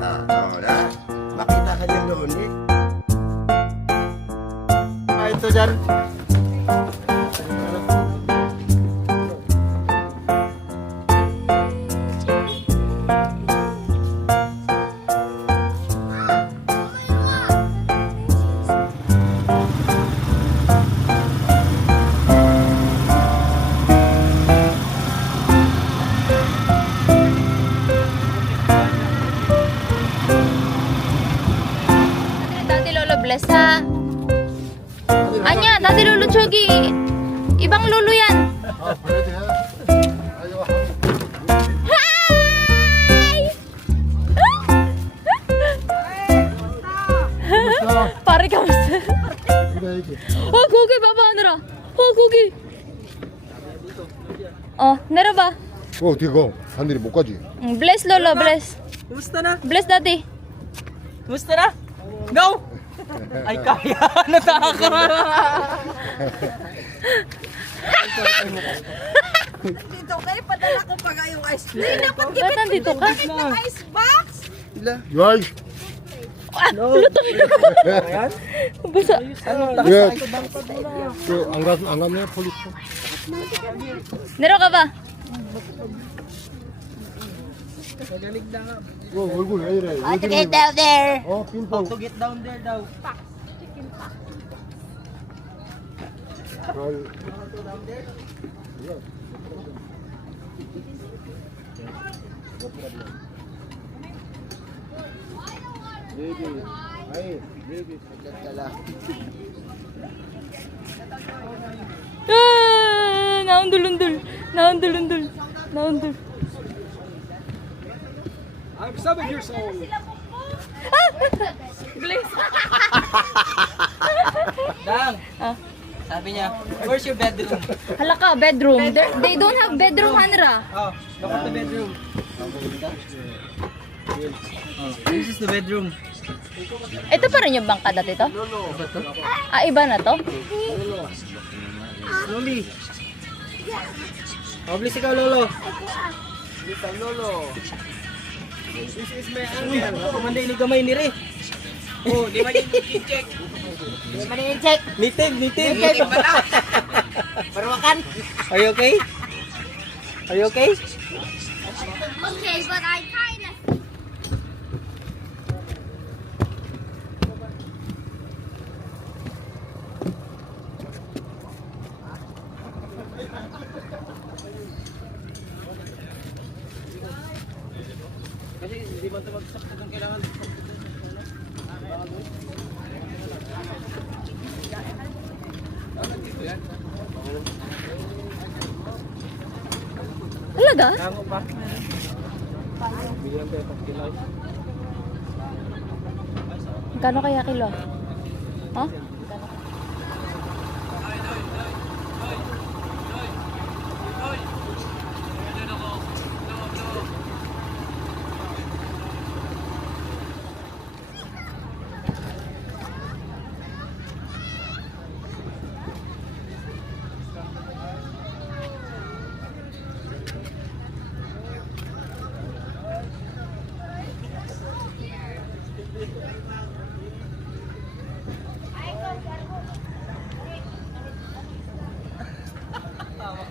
Na. Makita ka dyan doon eh. Ito dyan. Dati Lolo Bless ha. Anya, dati Lolo Chogi. Ibang lolo yan. Hi! Pare kamusta? Oh, gogi baba nara. Oh, gogi. Oh, nara ba? 어떻게 가? 하늘이 못 가지. Bless Lolo, bless. Kumusta na? Bless dati. Kumusta na? Go! Ay, kaya. Nataka. Dito kayo, padala ko pa kayong ice cream. Ba't nandito ka? Ng ice box? 야이. Ayan. Basa. 왜? 안 갔네 폴리스. Nero ka ba? Magaling na nga. 얼굴 왜 이래? Get down there. 핑퐁. To get down there daw. 나온들룬들. 나온들룬들. 나온들. I'm 7 years old. Bless. Dang. Ah. Sabi niya, where's your bedroom? Hala ka, bedroom. They don't have bedroom, Hanra. Oh, look at the bedroom. Oh, this is the bedroom. Ito pa rin yung bangka dati to? Ah, iba na to? Slowly. Oh, please ikaw, Lolo. This is my uncle. Kumanday ni gamay ni Re. Oh, di ba yung check? Check. Nitig. Barwakan. Are you okay? Are you okay? Okay, but I kind of... Kasi hindi ba ito magsakta kung kailangan? Talaga? Tango pa. Bigyan tayo pag kilaw. Magkano kaya kilo? Ha?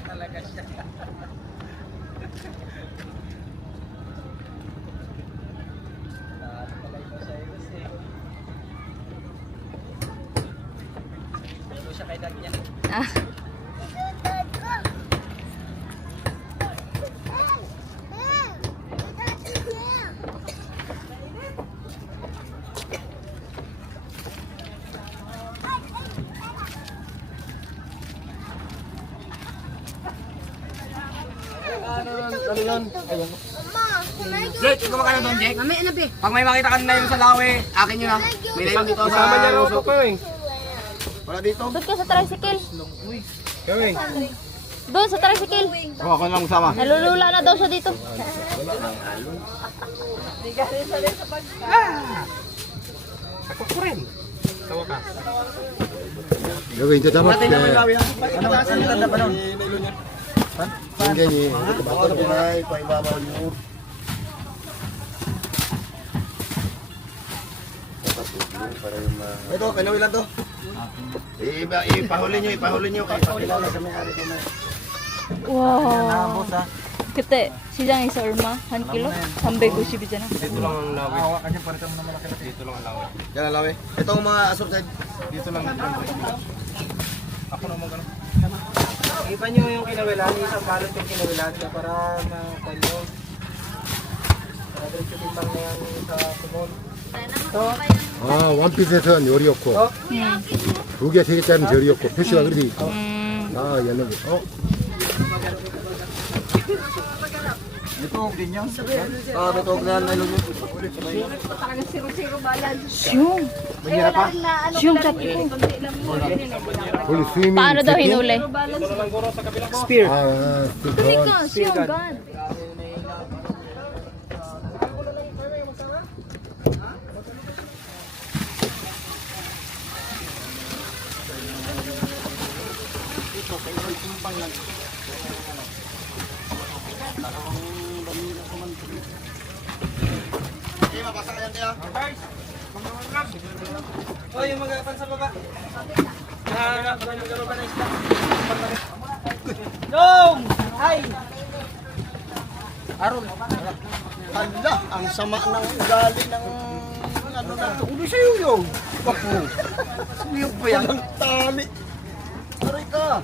Talaga siya. Ito siya kay dad niya. Ah. Ano yan? Ayun. Jake, ikaw ka na doon, Jake. Mamaya na, be. Pag may makita ka na yun sa lawi, akin yun na. May layong dito sa... Kasama niya Lolo ko eh. Wala dito. Doon ka sa tricycle. Kami. Doon sa tricycle. Oh, ako lang usama. Nalulula na daw siya dito. Ako ko rin. Tawa ka. 여기 이제 잡았대. Ano ba? Saan yung tanda pa nun? 굉장히 Bakit pinay, paibabaw yun. Ito, kanawi lang to. Ipahuli nyo. Kaya pakilala sa may-ari ko na. Wow. Kete, 시장에 있어 얼마? 한 킬로? 350이잖아. Dito lang ang lawi. Dito lang ang lawi. Yan ang lawi. Ito ang mga assorted. Dito lang. Ako naman gano'n. Iba nyo yung kinawilan, isang balot yung kinawilan niya para makanyo. Para diretso timbang na yan sa kumon. 아, 원피스에서는 열이 없고, 두 개, 세 개짜리는 열이 없고, 표시가 그렇게 있고. 아, 옛날 Ito, din yan. Ito, ganyan na ilog nyo. 슝. 슝 잡히고. 원래 스위밍 Paano daw hinuli? Spear. 아, 그러니까 수영관. Oh, yung mga pan sa baba. Maglaro ba na isla? Dong! Ay! Aron. Hala, ang sama ng ugali ng ano na ito. Ulo sa'yo yung. Bapo. Siyog pa yan. Ang tali. Aray ka.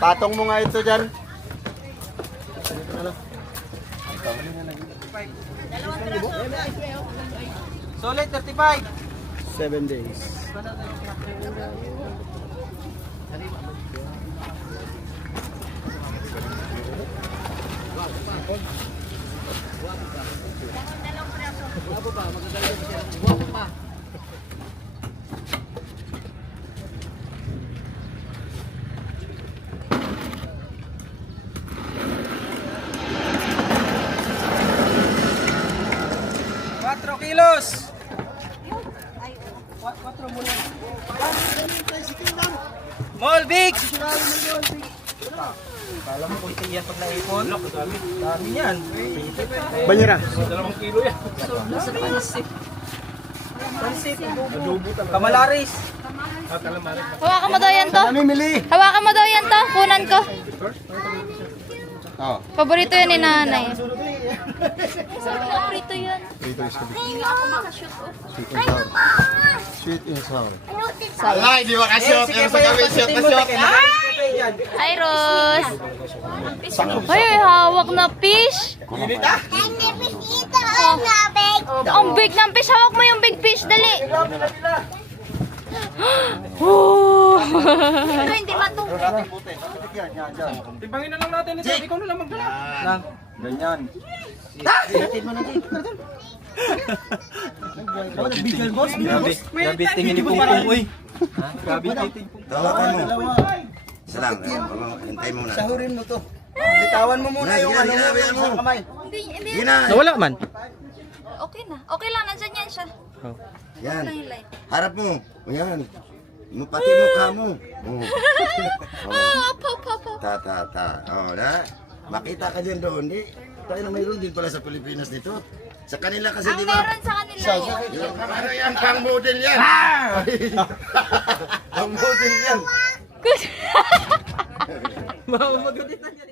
Patong mo nga ito dyan. Solid 35. 7 days. Kilos. 4 muna. Mall Big. Kala mo kung tiyan pag naipon. Dami yan. Banyera. 2 kilo yan. Kamalaris. Hawakan mo daw yan to. Namimili. Hawakan mo daw yan to. Kunan ko. Oh. Paborito yan ni nanay. Paborito yan. Dito is Hindi ako makashoot. sweet and sour. Ay, di ba ka-shot? Sige, Yung sa kami, shot na shot. Hi, Rose. Ay, hawak na fish. Init ah. Ang big ng fish. Hawak mo yung big fish. Dali. Oh. Hindi matulog. Timbangin na lang natin ito. Ikaw na lang magdala. Lang. Ganyan. Grabe tingin ni Pungpung. Uy. Grabe tingin. Tawakan mo. Isa lang. Hintay mo muna. Sahurin mo to. Bitawan mo muna yung ano mo sa kamay. Hindi. Yun na. Nawala man. Okay na. Okay lang. Nandyan yan siya. Yan. Lang yung light. Harap mo. Yan. Pati mukha mo. Oh. Ah, pa. Ta. Oh, na. Makita ka din doon. Di. Tayo na mayroon din pala sa Pilipinas dito. Sa kanila kasi Ang di ba? meron sa kanila yun. Ano yan? Pang model yan. Pang model yan. Good. Magudit na yan.